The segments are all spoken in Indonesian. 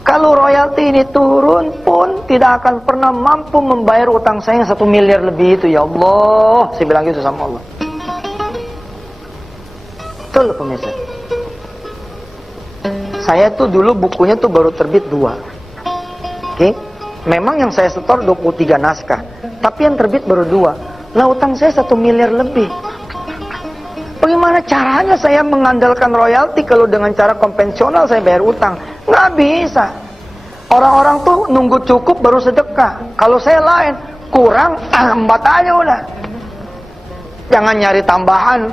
Kalau royalti ini turun pun tidak akan pernah mampu membayar utang saya yang 1 miliar lebih itu. Ya Allah, saya bilang gitu sama Allah. Betul pemirsa. Saya tuh dulu bukunya tuh baru terbit 2. Oke. Memang yang saya setor 23 naskah, tapi yang terbit baru 2. Lah utang saya 1 miliar lebih. Bagaimana caranya saya mengandalkan royalti kalau dengan cara konvensional saya bayar utang? Nggak bisa. Orang-orang tuh nunggu cukup baru sedekah. Kalau saya lain, kurang, embat aja udah. Jangan nyari tambahan.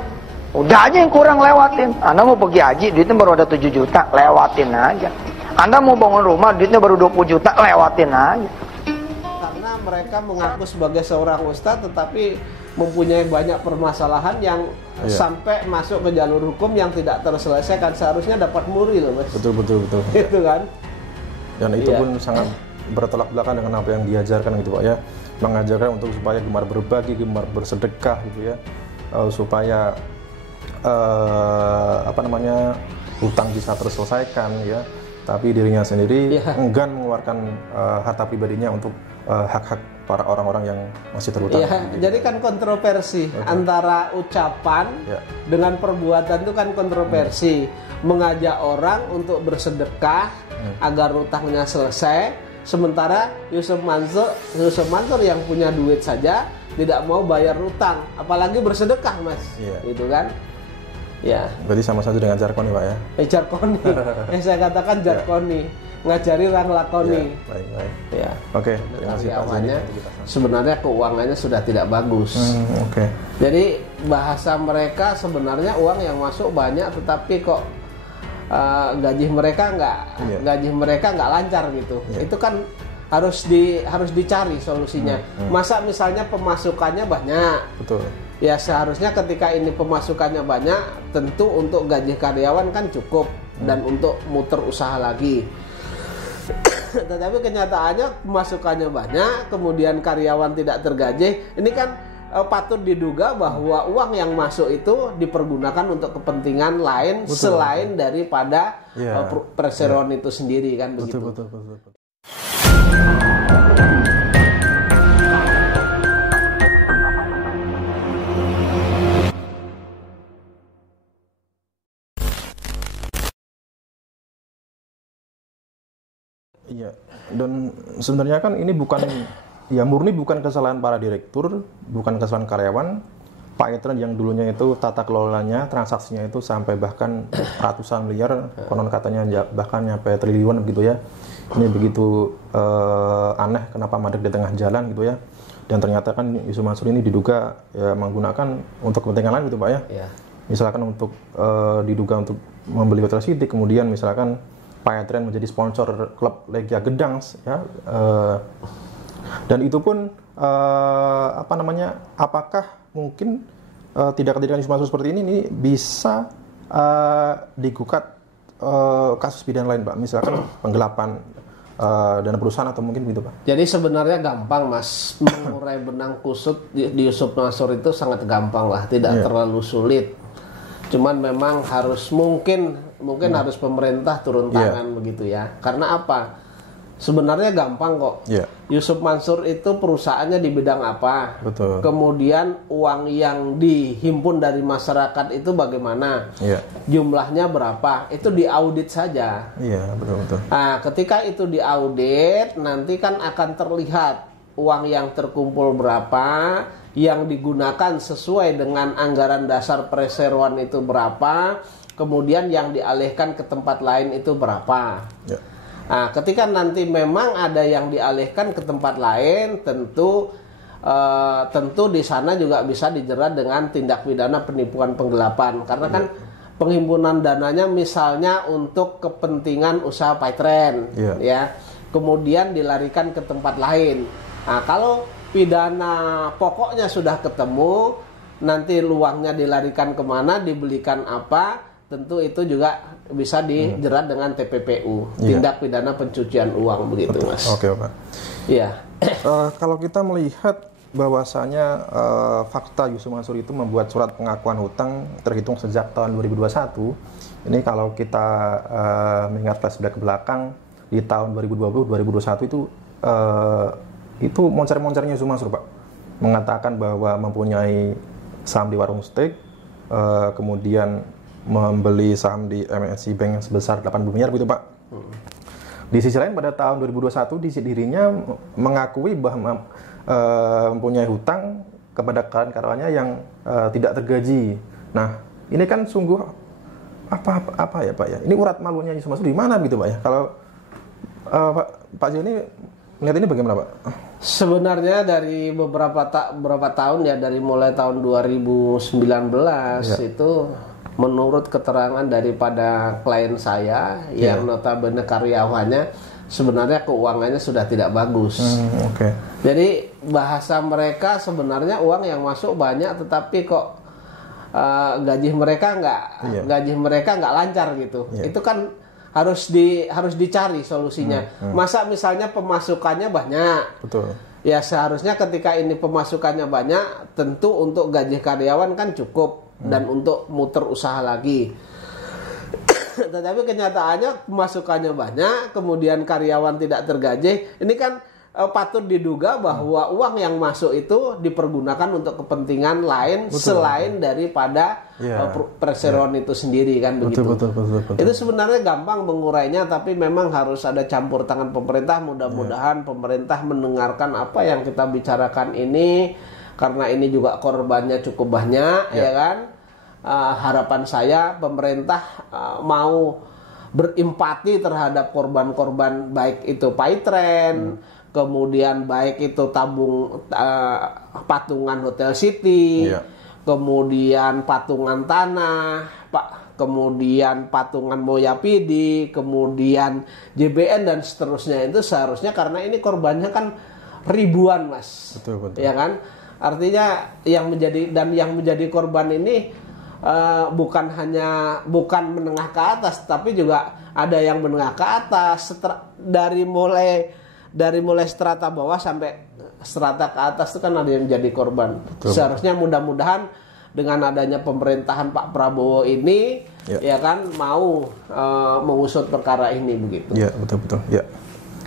Udah aja yang kurang lewatin. Anda mau pergi haji, duitnya baru ada 7 juta, lewatin aja. Anda mau bangun rumah, duitnya baru 20 juta, lewatin aja. Karena mereka mengaku sebagai seorang ustadz, tetapi mempunyai banyak permasalahan yang sampai masuk ke jalur hukum yang tidak terselesaikan. Seharusnya dapat muri loh, Mas. Betul. Itu kan. Dan itu pun sangat bertolak belakang dengan apa yang diajarkan gitu Pak ya. Mengajarkan untuk supaya gemar berbagi, gemar bersedekah gitu ya. Supaya hutang bisa terselesaikan ya. Tapi dirinya sendiri enggan mengeluarkan harta pribadinya untuk hak-hak para orang-orang yang masih terhutang. Jadi kan kontroversi antara ucapan dengan perbuatan itu kan kontroversi. Mengajak orang untuk bersedekah agar utangnya selesai, sementara Yusuf Mansur yang punya duit saja tidak mau bayar utang, apalagi bersedekah, Mas. Gitu kan? Ya. Berarti sama saja dengan jarkoni, Pak ya? Jarkoni. Saya katakan jarkoni. Ngajari orang lakoni. Baik. Ya. Oke. Terima kasih Pak. Sebenarnya keuangannya sudah tidak bagus. Jadi bahasa mereka sebenarnya uang yang masuk banyak, tetapi kok gaji mereka nggak lancar gitu. Itu kan harus dicari solusinya. Masa misalnya pemasukannya banyak. Betul. Ya seharusnya ketika ini pemasukannya banyak, tentu untuk gaji karyawan kan cukup dan untuk muter usaha lagi. Tetapi kenyataannya pemasukannya banyak, kemudian karyawan tidak tergaji. Ini kan patut diduga bahwa uang yang masuk itu dipergunakan untuk kepentingan lain selain daripada perseroan itu sendiri kan begitu. Betul. Iya, dan sebenarnya kan ini murni bukan kesalahan para direktur, bukan kesalahan karyawan. Pak Etren yang dulunya itu tata kelolanya, transaksinya itu sampai bahkan ratusan miliar, konon katanya bahkan nyampe triliunan gitu ya. Ini begitu aneh kenapa mandek di tengah jalan gitu ya. Dan ternyata kan Yusuf Mansur ini diduga menggunakan untuk kepentingan lain gitu Pak ya. Misalkan untuk diduga untuk membeli Hotel City, kemudian misalkan Pak Etren menjadi sponsor klub Legia Gedang ya. Dan itu pun apakah mungkin tindakan Yusuf Mansur seperti ini bisa digugat kasus pidana lain Pak, misalkan penggelapan dana perusahaan atau mungkin begitu Pak. Jadi sebenarnya gampang Mas, mengurai benang kusut di Yusuf Mansur itu sangat gampang lah, tidak terlalu sulit. Cuman memang harus mungkin harus pemerintah turun tangan begitu ya. Karena apa? Sebenarnya gampang kok. Yusuf Mansur itu perusahaannya di bidang apa? Betul. Kemudian uang yang dihimpun dari masyarakat itu bagaimana? Jumlahnya berapa? Itu diaudit saja. Betul. Nah, ketika itu diaudit, nanti kan akan terlihat uang yang terkumpul berapa, yang digunakan sesuai dengan anggaran dasar perseroan itu berapa, kemudian yang dialihkan ke tempat lain itu berapa. Nah, ketika nanti memang ada yang dialihkan ke tempat lain, tentu di sana juga bisa dijerat dengan tindak pidana penipuan penggelapan, karena kan penghimpunan dananya misalnya untuk kepentingan usaha Paitren, ya, kemudian dilarikan ke tempat lain. Nah, kalau pidana pokoknya sudah ketemu, nanti uangnya dilarikan kemana, dibelikan apa, tentu itu juga bisa dijerat dengan TPPU, tindak pidana pencucian uang begitu. Betul. Mas. Oke Pak. Iya. Kalau kita melihat bahwasanya fakta Yusuf Mansur itu membuat surat pengakuan hutang terhitung sejak tahun 2021. Ini kalau kita mengingat flashback ke belakang, di tahun 2020-2021 itu moncer-moncernya Zumasrul Pak, mengatakan bahwa mempunyai saham di warung steak, kemudian membeli saham di MNC Bank sebesar 80 miliar gitu Pak. Di sisi lain pada tahun 2021 dirinya mengakui bahwa mempunyai hutang kepada karyawannya yang tidak tergaji. Nah, ini kan sungguh apa ya Pak ya? Ini urat malunya Zumasrul di mana gitu Pak ya? Kalau Pak Zio ini melihat ini bagaimana Pak? Sebenarnya dari beberapa tahun ya, dari mulai tahun 2019 itu menurut keterangan daripada klien saya yang notabene karyawannya sebenarnya keuangannya sudah tidak bagus. Okay. Jadi bahasa mereka sebenarnya uang yang masuk banyak, tetapi kok gaji mereka nggak lancar gitu. Itu kan harus dicari solusinya. Masa misalnya pemasukannya banyak. Betul. Ya seharusnya ketika ini pemasukannya banyak, tentu untuk gaji karyawan kan cukup dan untuk muter usaha lagi. Tetapi kenyataannya pemasukannya banyak, kemudian karyawan tidak tergaji. Ini kan patut diduga bahwa uang yang masuk itu dipergunakan untuk kepentingan lain selain daripada perseroan itu sendiri kan begitu. Betul. Itu sebenarnya gampang mengurainya, tapi memang harus ada campur tangan pemerintah. Mudah-mudahan pemerintah mendengarkan apa yang kita bicarakan ini, karena ini juga korbannya cukup banyak, ya kan. Harapan saya pemerintah mau berempati terhadap korban-korban, baik itu Paytren, kemudian baik itu patungan Hotel City, kemudian patungan tanah, kemudian patungan Moyapidi, kemudian JBN dan seterusnya. Itu seharusnya, karena ini korbannya kan ribuan Mas. Betul. Ya kan? Artinya yang menjadi korban ini bukan menengah ke atas, tapi juga ada yang menengah ke atas, dari mulai strata bawah sampai strata ke atas itu kan ada yang menjadi korban. Betul. Seharusnya mudah-mudahan dengan adanya pemerintahan Pak Prabowo ini ya kan mau mengusut perkara ini begitu. Iya, betul. Ya.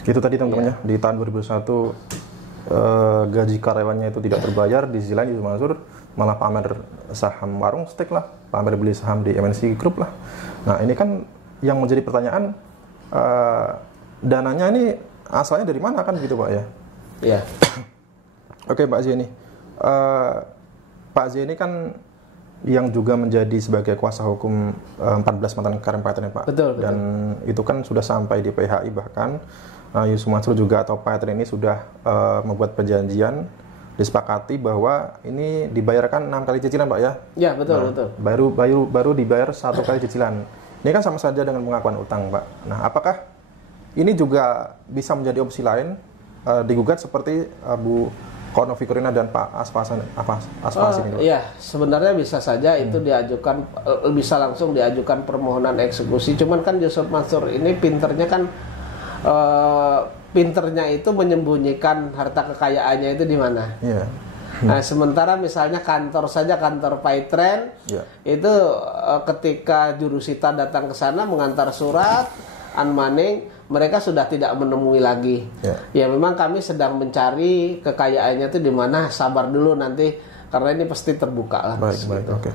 Itu tadi teman-teman ya, di tahun 2021 gaji karyawannya itu tidak terbayar. Di sisi lain Zumasrul malah pamer saham warung steak lah, pamer beli saham di MNC Group lah. Nah, ini kan yang menjadi pertanyaan, dananya ini asalnya dari mana kan gitu Pak ya? Iya. Oke Pak Zia ini, Pak Zia ini kan yang juga menjadi sebagai kuasa hukum 14 mantan karyawan Paytren Pak. Betul. Dan itu kan sudah sampai di PHI, bahkan Zumasrul juga atau Paytren ini sudah membuat perjanjian, disepakati bahwa ini dibayarkan 6 kali cicilan Pak ya? Ya betul. Baru dibayar 1 kali cicilan. Ini kan sama saja dengan pengakuan utang Pak. Nah, apakah ini juga bisa menjadi opsi lain digugat seperti Bu Kono Fikurina dan Pak Asfasin ini? Iya, sebenarnya bisa saja itu diajukan, bisa langsung diajukan permohonan eksekusi. Cuman kan Yusuf Mansur ini pinternya kan pinternya itu menyembunyikan harta kekayaannya itu di mana. Yeah. Nah, sementara misalnya kantor Paytren itu ketika jurusita datang ke sana mengantar surat unmanning, mereka sudah tidak menemui lagi. Ya memang kami sedang mencari kekayaannya itu di mana. Sabar dulu nanti, karena ini pasti terbuka lah. Baik. Oke.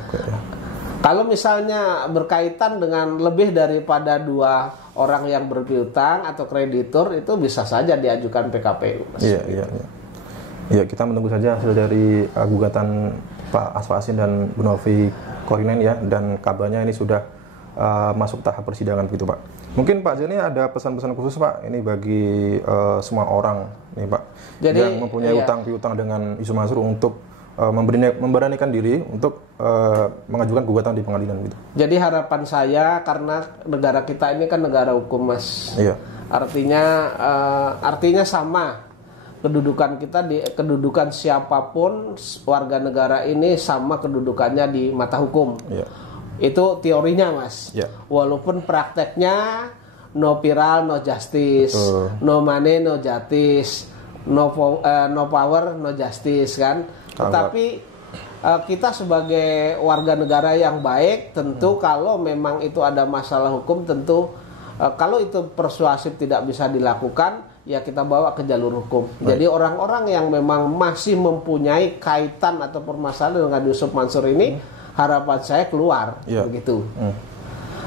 Kalau misalnya berkaitan dengan lebih daripada 2 orang yang berpiutang atau kreditur, itu bisa saja diajukan PKPU. Iya, kita menunggu saja hasil dari gugatan Pak Asfasin dan Bu Novi Korinen ya, dan kabarnya ini sudah masuk tahap persidangan begitu Pak. Mungkin Pak Zeni ada pesan-pesan khusus Pak ini bagi semua orang nih Pak, jadi, yang mempunyai utang piutang dengan Zumasrul untuk memberanikan diri untuk mengajukan gugatan di pengadilan gitu. Jadi harapan saya, karena negara kita ini kan negara hukum Mas. Iya. Artinya sama kedudukan kita, kedudukan siapapun warga negara ini sama kedudukannya di mata hukum. Iya. Itu teorinya Mas. Iya. Walaupun prakteknya no viral no justice, no money no justice, no power no justice kan. Tetapi kita sebagai warga negara yang baik, tentu kalau memang itu ada masalah hukum, tentu Kalau itu persuasif tidak bisa dilakukan, ya kita bawa ke jalur hukum. Jadi orang-orang yang memang masih mempunyai kaitan atau permasalahan dengan Yusuf Mansur ini, harapan saya keluar, begitu.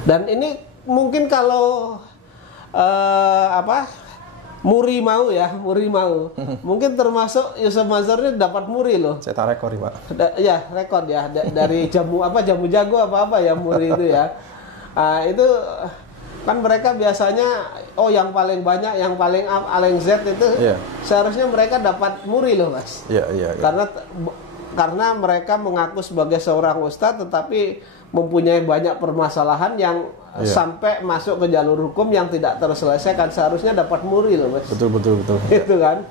Dan ini mungkin kalau Muri mau, mungkin termasuk Yusuf Mansur ini dapat Muri loh. Saya tarik rekor, Pak. Ya, rekor ya dari jamu jago apa ya Muri itu ya. Itu kan mereka biasanya yang paling banyak, yang paling up, paling Z itu seharusnya mereka dapat Muri loh, Mas. Karena mereka mengaku sebagai seorang ustadz tetapi mempunyai banyak permasalahan yang sampai masuk ke jalur hukum yang tidak terselesaikan, seharusnya dapat Muri loh, Mas. Betul. Itu kan.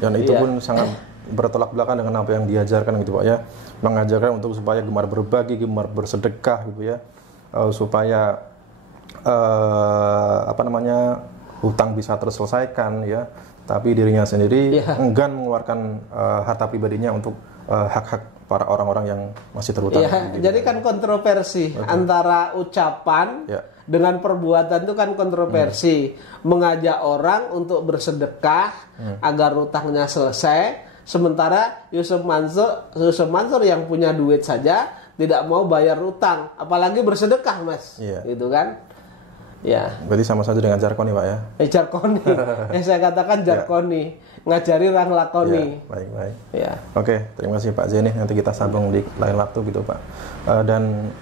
Dan itu pun sangat bertolak belakang dengan apa yang diajarkan gitu, Pak ya. Mengajarkan untuk supaya gemar berbagi, gemar bersedekah gitu ya. Supaya hutang bisa terselesaikan ya, tapi dirinya sendiri enggan mengeluarkan harta pribadinya untuk hak-hak para orang-orang yang masih terhutang. Jadi kan kontroversi antara ucapan dengan perbuatan itu kan kontroversi. Mengajak orang untuk bersedekah agar hutangnya selesai, sementara Yusuf Mansur yang punya duit saja tidak mau bayar utang, apalagi bersedekah, Mas. Gitu kan? Ya. Berarti sama saja dengan jarkoni, Pak ya. Jarkoni. Saya katakan jarkoni. Ngajari orang lakoni. Baik. Ya. Oke, terima kasih Pak Zeni. Nanti kita sambung di lain waktu gitu, Pak. Dan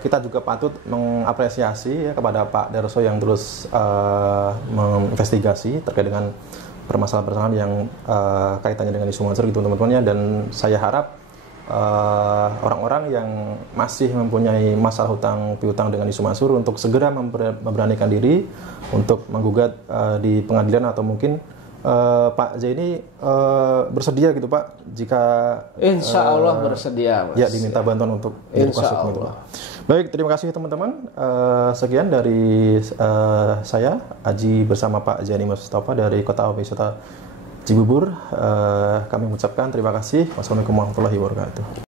kita juga patut mengapresiasi ya kepada Pak Darso yang terus menginvestigasi terkait dengan permasalahan-permasalahan yang kaitannya dengan isu Mansur gitu, teman-temannya. Dan saya harap orang-orang yang masih mempunyai masalah piutang dengan isu Mansur untuk segera memberanikan diri untuk menggugat di pengadilan, atau mungkin Pak Zaini bersedia gitu, Pak, jika Insya Allah bersedia, Mas. Ya, diminta bantuan untuk Insya Allah. gitu. Baik, terima kasih teman-teman. Sekian dari saya Aji bersama Pak Zaini Mustafa dari Kota Wisata Cibubur. Kami mengucapkan terima kasih. Wassalamualaikum warahmatullahi wabarakatuh.